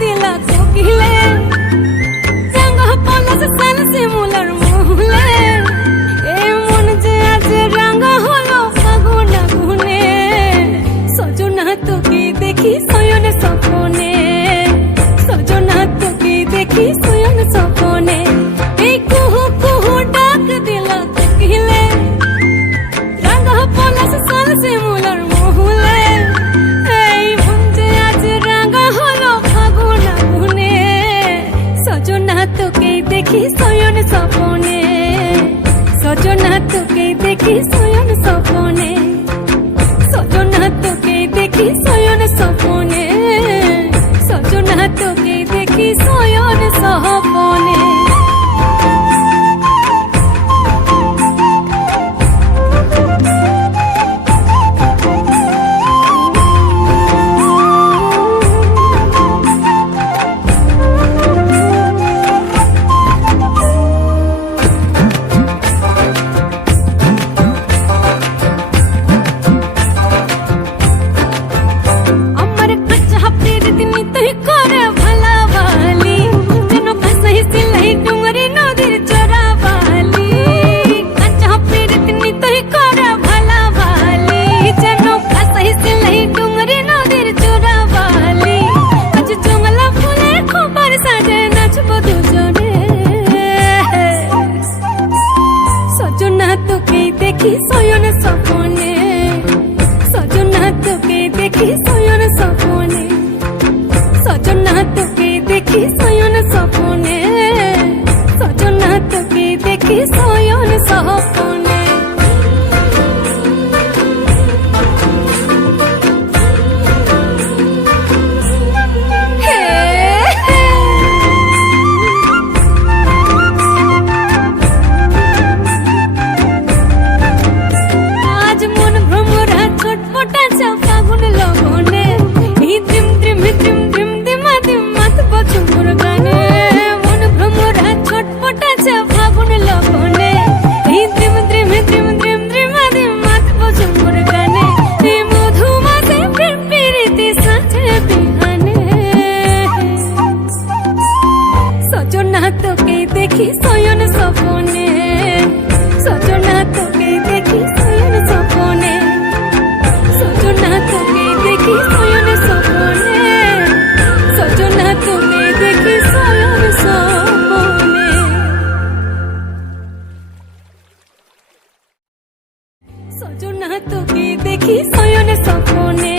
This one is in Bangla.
দিলা কোকিলে রাঙা পলাশ সাল শিমুলার মহুলে এ মন যে আজ রাঙা হলো ফাগুন আগুনে সজনা তোকে দেখি শয়ন স্বপনে সজনা তোকে দেখি শয়ন স্বপনে এই কুহু কুহু ডাক দিলা কোকিলে রাঙা পলাশ সাল শিমুলার মহুলে এই মন যে আজ রাঙা হলো ফাগুন আগুনে সজনা তোকে দেখি শয়ন স্বপনে সজনা তোকে দেখি শয়ন স্বপনে সজনা তোকে দেখি শয়ন স্বপনে সজনা তোকে দেখি শয়ন স্বপনে দেখি শয়ন স্বপনে সজনা তোকে দেখি শয়ন স্বপনে সজনা তোকে দেখি শয়ন স্বপনে সজনা তোকে দেখি শয়ন স্বপনে দেখি শয়ন স্বপনে সজনা তোকে দেখি শয়ন স্বপনে সজনা তোকে দেখি শয়ন স্বপনে সজনা তোকে দেখি শয়ন স্বপনে সজনা তোকে দেখি শয়ন স্বপনে